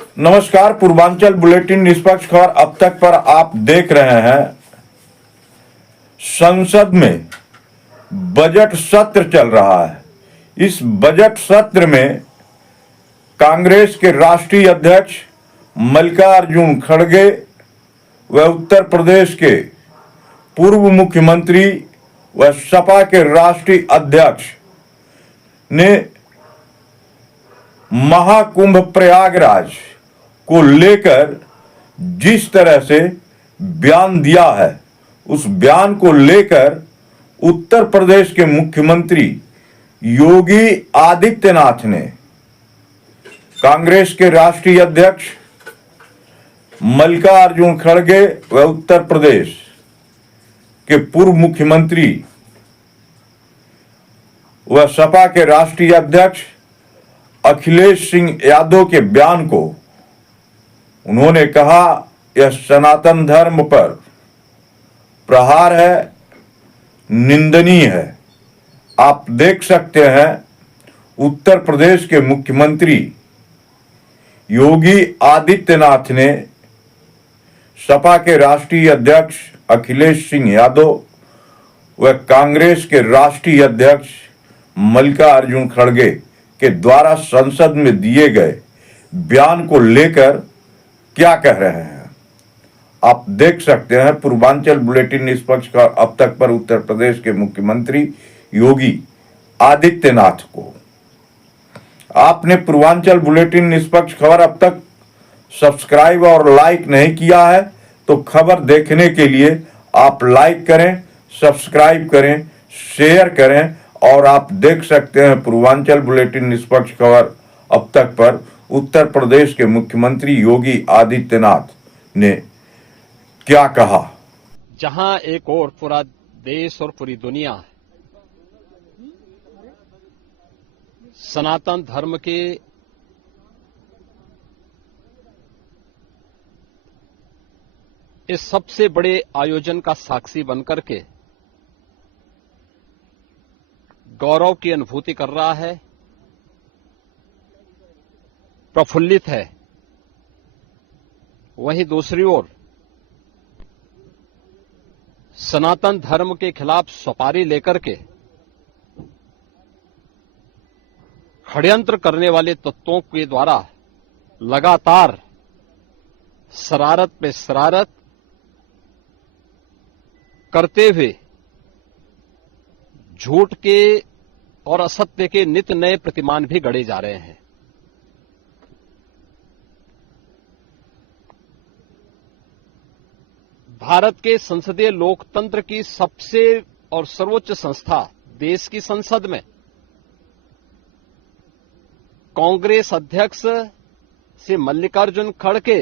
नमस्कार। पूर्वांचल बुलेटिन निष्पक्ष खबर अब तक पर आप देख रहे हैं। संसद में बजट सत्र चल रहा है। इस बजट सत्र में कांग्रेस के राष्ट्रीय अध्यक्ष मल्लिकार्जुन खड़गे व उत्तर प्रदेश के पूर्व मुख्यमंत्री व सपा के राष्ट्रीय अध्यक्ष ने महाकुंभ प्रयागराज को लेकर जिस तरह से बयान दिया है, उस बयान को लेकर उत्तर प्रदेश के मुख्यमंत्री योगी आदित्यनाथ ने कांग्रेस के राष्ट्रीय अध्यक्ष मल्लिकार्जुन खड़गे व उत्तर प्रदेश के पूर्व मुख्यमंत्री व सपा के राष्ट्रीय अध्यक्ष अखिलेश सिंह यादव के बयान को उन्होंने कहा यह सनातन धर्म पर प्रहार है, निंदनीय है। आप देख सकते हैं उत्तर प्रदेश के मुख्यमंत्री योगी आदित्यनाथ ने सपा के राष्ट्रीय अध्यक्ष अखिलेश सिंह यादव व कांग्रेस के राष्ट्रीय अध्यक्ष मल्लिकार्जुन खड़गे के द्वारा संसद में दिए गए बयान को लेकर क्या कह रहे हैं, आप देख सकते हैं। पूर्वांचल बुलेटिन निष्पक्ष का अब तक पर उत्तर प्रदेश के मुख्यमंत्री योगी आदित्यनाथ को। आपने पूर्वांचल बुलेटिन निष्पक्ष खबर अब तक सब्सक्राइब और लाइक नहीं किया है तो खबर देखने के लिए आप लाइक करें, सब्सक्राइब करें, शेयर करें। और आप देख सकते हैं पूर्वांचल बुलेटिन निष्पक्ष खबर अब तक पर उत्तर प्रदेश के मुख्यमंत्री योगी आदित्यनाथ ने क्या कहा। जहां एक और पूरा देश और पूरी दुनिया सनातन धर्म के इस सबसे बड़े आयोजन का साक्षी बनकर के गौरव की अनुभूति कर रहा है, प्रफुल्लित है, वहीं दूसरी ओर सनातन धर्म के खिलाफ सपारी लेकर के षड्यंत्र करने वाले तत्वों के द्वारा लगातार शरारत पे शरारत करते हुए झूठ के और असत्य के नित नए प्रतिमान भी गढ़े जा रहे हैं। भारत के संसदीय लोकतंत्र की सबसे और सर्वोच्च संस्था देश की संसद में कांग्रेस अध्यक्ष से मल्लिकार्जुन खड़गे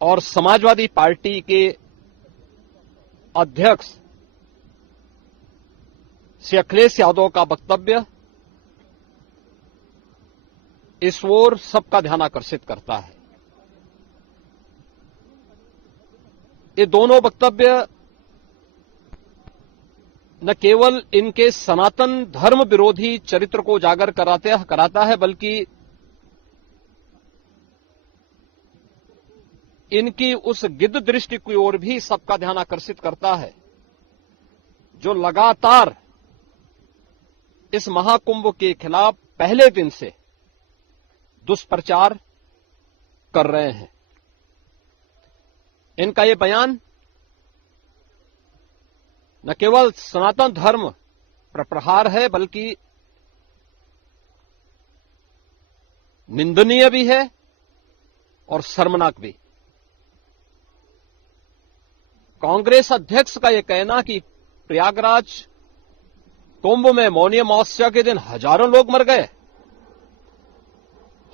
और समाजवादी पार्टी के अध्यक्ष श्री अखिलेश यादव का वक्तव्य इस ओर सबका ध्यान आकर्षित करता है। ये दोनों वक्तव्य न केवल इनके सनातन धर्म विरोधी चरित्र को उजागर कराता है, बल्कि इनकी उस गिद्ध दृष्टि की ओर भी सबका ध्यान आकर्षित करता है जो लगातार इस महाकुंभ के खिलाफ पहले दिन से दुष्प्रचार कर रहे हैं। इनका ये बयान न केवल सनातन धर्म पर प्रहार है, बल्कि निंदनीय भी है और शर्मनाक भी। कांग्रेस अध्यक्ष का यह कहना कि प्रयागराज कुंभ में मौनी अमावस्या के दिन हजारों लोग मर गए,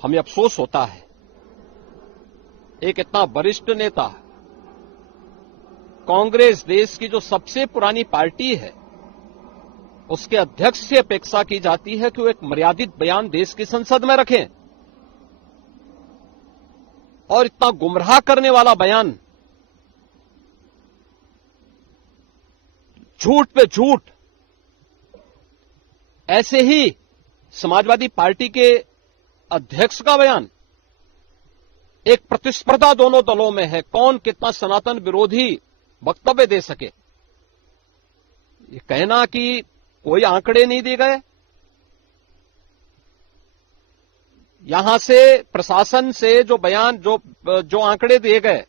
हमें अफसोस होता है। एक इतना वरिष्ठ नेता, कांग्रेस देश की जो सबसे पुरानी पार्टी है, उसके अध्यक्ष से अपेक्षा की जाती है कि वो एक मर्यादित बयान देश की संसद में रखें, और इतना गुमराह करने वाला बयान, झूठ पे झूठ ऐसे ही समाजवादी पार्टी के अध्यक्ष का बयान एक प्रतिस्पर्धा दोनों दलों में है, कौन कितना सनातन विरोधी वक्तव्य दे सके। ये कहना कि कोई आंकड़े नहीं दिए गए, यहां से प्रशासन से जो बयान जो आंकड़े दिए गए,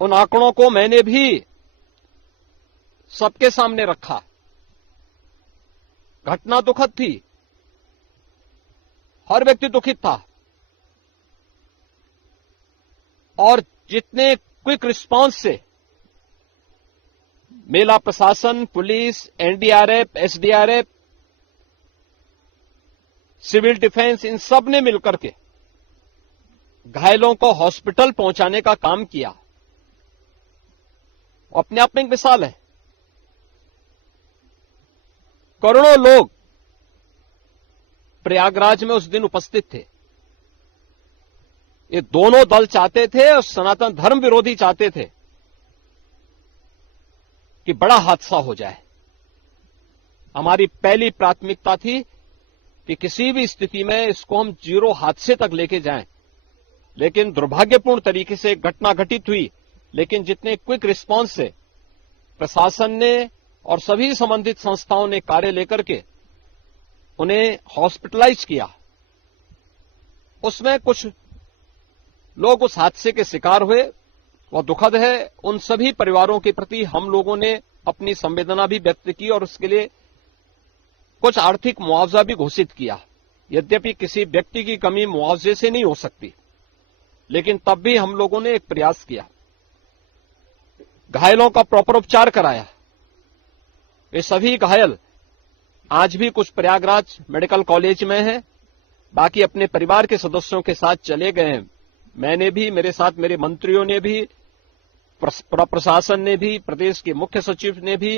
उन आंकड़ों को मैंने भी सबके सामने रखा। घटना दुखद थी, हर व्यक्ति दुखित था, और जितने क्विक रिस्पांस से मेला प्रशासन, police, NDRF, SDRF, civil defence, इन सब ने मिलकर के घायलों को हॉस्पिटल पहुंचाने का काम किया, अपने आप में एक मिसाल है। करोड़ों लोग प्रयागराज में उस दिन उपस्थित थे। ये दोनों दल चाहते थे और सनातन धर्म विरोधी चाहते थे कि बड़ा हादसा हो जाए। हमारी पहली प्राथमिकता थी कि किसी भी स्थिति में इसको हम जीरो हादसे तक लेके जाएं, लेकिन दुर्भाग्यपूर्ण तरीके से घटना घटित हुई। लेकिन जितने क्विक रिस्पांस से प्रशासन ने और सभी संबंधित संस्थाओं ने कार्य लेकर के उन्हें हॉस्पिटलाइज किया, उसमें कुछ लोग उस हादसे के शिकार हुए, वह दुखद है। उन सभी परिवारों के प्रति हम लोगों ने अपनी संवेदना भी व्यक्त की और उसके लिए कुछ आर्थिक मुआवजा भी घोषित किया। यद्यपि किसी व्यक्ति की कमी मुआवजे से नहीं हो सकती, लेकिन तब भी हम लोगों ने एक प्रयास किया, घायलों का प्रॉपर उपचार कराया। वे सभी घायल आज भी कुछ प्रयागराज मेडिकल कॉलेज में हैं, बाकी अपने परिवार के सदस्यों के साथ चले गए हैं। मैंने भी, मेरे साथ मेरे मंत्रियों ने भी, प्रशासन ने भी, प्रदेश के मुख्य सचिव ने भी,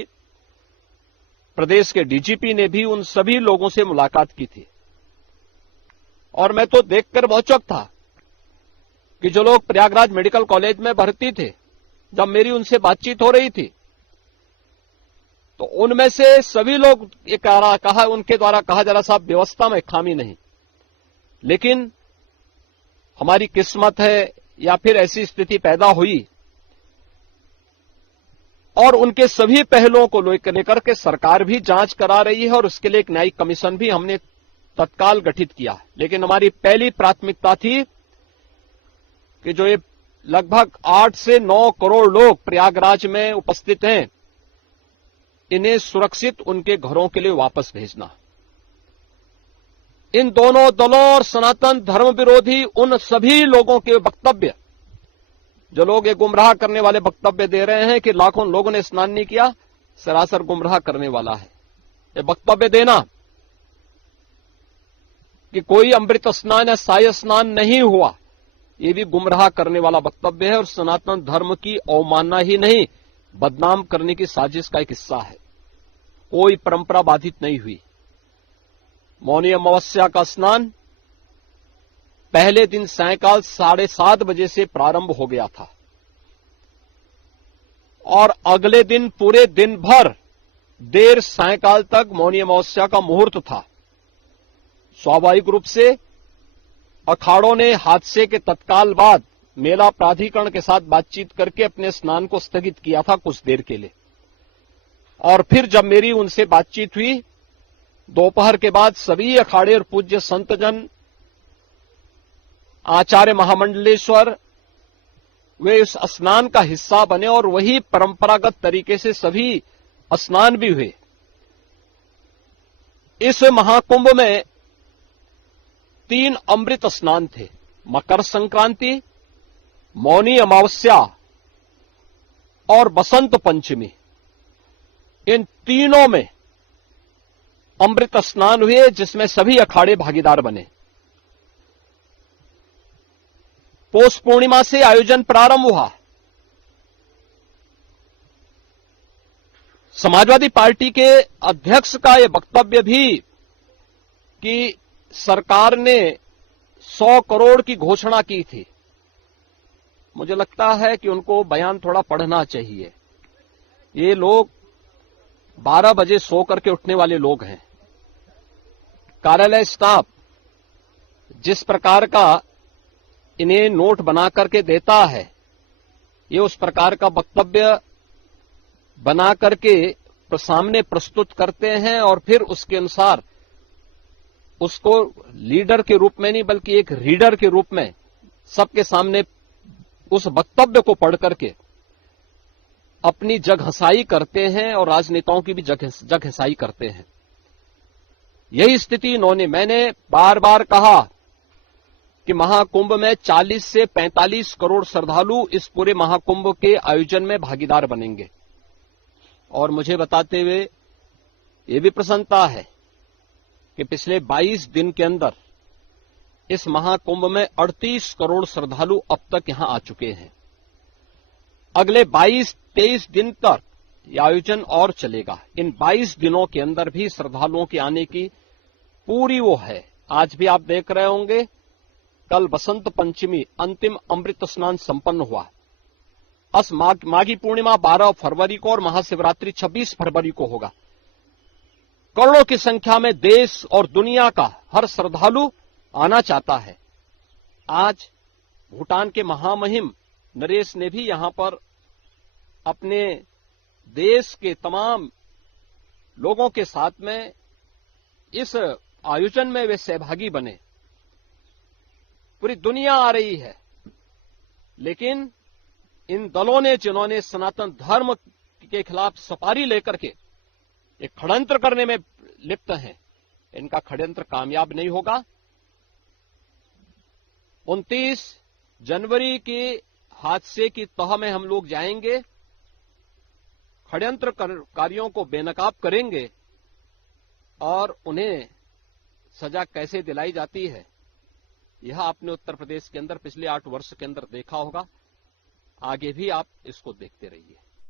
प्रदेश के डीजीपी ने भी उन सभी लोगों से मुलाकात की थी। और मैं तो देखकर बहुत चौंक था कि जो लोग प्रयागराज मेडिकल कॉलेज में भर्ती थे, जब मेरी उनसे बातचीत हो रही थी तो उनमें से सभी लोग ये कहा, उनके द्वारा कहा जा रहा, साहब व्यवस्था में खामी नहीं, लेकिन हमारी किस्मत है या फिर ऐसी स्थिति पैदा हुई। और उनके सभी पहलुओं को लेकर के सरकार भी जांच करा रही है और उसके लिए एक न्यायिक कमीशन भी हमने तत्काल गठित किया। लेकिन हमारी पहली प्राथमिकता थी कि जो ये लगभग 8 से 9 करोड़ लोग प्रयागराज में उपस्थित हैं, इन्हें सुरक्षित उनके घरों के लिए वापस भेजना। इन दोनों दलों और सनातन धर्म विरोधी उन सभी लोगों के वक्तव्य, जो लोग ये गुमराह करने वाले वक्तव्य दे रहे हैं कि लाखों लोगों ने स्नान नहीं किया, सरासर गुमराह करने वाला है। ये वक्तव्य देना कि कोई अमृत स्नान या साय स्नान नहीं हुआ, ये भी गुमराह करने वाला वक्तव्य है और सनातन धर्म की अवमानना ही नहीं, बदनाम करने की साजिश का एक हिस्सा है। कोई परंपरा बाधित नहीं हुई। मौनी अमावस्या का स्नान पहले दिन सायंकाल 7:30 बजे से प्रारंभ हो गया था और अगले दिन पूरे दिन भर देर सायंकाल तक मौनी अमावस्या का मुहूर्त था। स्वाभाविक रूप से अखाड़ों ने हादसे के तत्काल बाद मेला प्राधिकरण के साथ बातचीत करके अपने स्नान को स्थगित किया था कुछ देर के लिए। और फिर जब मेरी उनसे बातचीत हुई दोपहर के बाद, सभी अखाड़े और पूज्य संतजन, आचार्य महामंडलेश्वर, वे इस स्नान का हिस्सा बने और वही परंपरागत तरीके से सभी स्नान भी हुए। इस महाकुंभ में 3 अमृत स्नान थे, मकर संक्रांति, मौनी अमावस्या और बसंत पंचमी। इन तीनों में अमृत स्नान हुए जिसमें सभी अखाड़े भागीदार बने। पौष पूर्णिमा से आयोजन प्रारंभ हुआ। समाजवादी पार्टी के अध्यक्ष का यह वक्तव्य भी कि सरकार ने 100 करोड़ की घोषणा की थी, मुझे लगता है कि उनको बयान थोड़ा पढ़ना चाहिए। ये लोग 12 बजे सो करके उठने वाले लोग हैं। कार्यालय स्टाफ जिस प्रकार का इन्हें नोट बना करके देता है, ये उस प्रकार का वक्तव्य बना करके सामने प्रस्तुत करते हैं और फिर उसके अनुसार उसको लीडर के रूप में नहीं बल्कि एक रीडर के रूप में सबके सामने उस वक्तव्य को पढ़ करके अपनी जगहसाई करते हैं और राजनेताओं की भी जगहसाई करते हैं। यही स्थिति मैंने बार बार कहा कि महाकुंभ में 40 से 45 करोड़ श्रद्धालु इस पूरे महाकुंभ के आयोजन में भागीदार बनेंगे। और मुझे बताते हुए ये भी प्रसन्नता है कि पिछले 22 दिन के अंदर इस महाकुंभ में 38 करोड़ श्रद्धालु अब तक यहां आ चुके हैं। अगले 22-23 दिन तक यह आयोजन और चलेगा। इन 22 दिनों के अंदर भी श्रद्धालुओं के आने की पूरी वो है। आज भी आप देख रहे होंगे, कल बसंत पंचमी अंतिम अमृत स्नान संपन्न हुआ। माघी पूर्णिमा 12 फरवरी को और महाशिवरात्रि 26 फरवरी को होगा। करोड़ों की संख्या में देश और दुनिया का हर श्रद्धालु आना चाहता है। आज भूटान के महामहिम नरेश ने भी यहां पर अपने देश के तमाम लोगों के साथ में इस आयोजन में वे सहभागी बने। पूरी दुनिया आ रही है, लेकिन इन दलों ने जिन्होंने सनातन धर्म के खिलाफ सफारी लेकर के एक षड्यंत्र करने में लिप्त हैं, इनका षड्यंत्र कामयाब नहीं होगा। 29 जनवरी के हादसे की तह में हम लोग जाएंगे, षड्यंत्रकारियों को बेनकाब करेंगे और उन्हें सजा कैसे दिलाई जाती है, यह आपने उत्तर प्रदेश के अंदर पिछले 8 वर्ष के अंदर देखा होगा। आगे भी आप इसको देखते रहिए।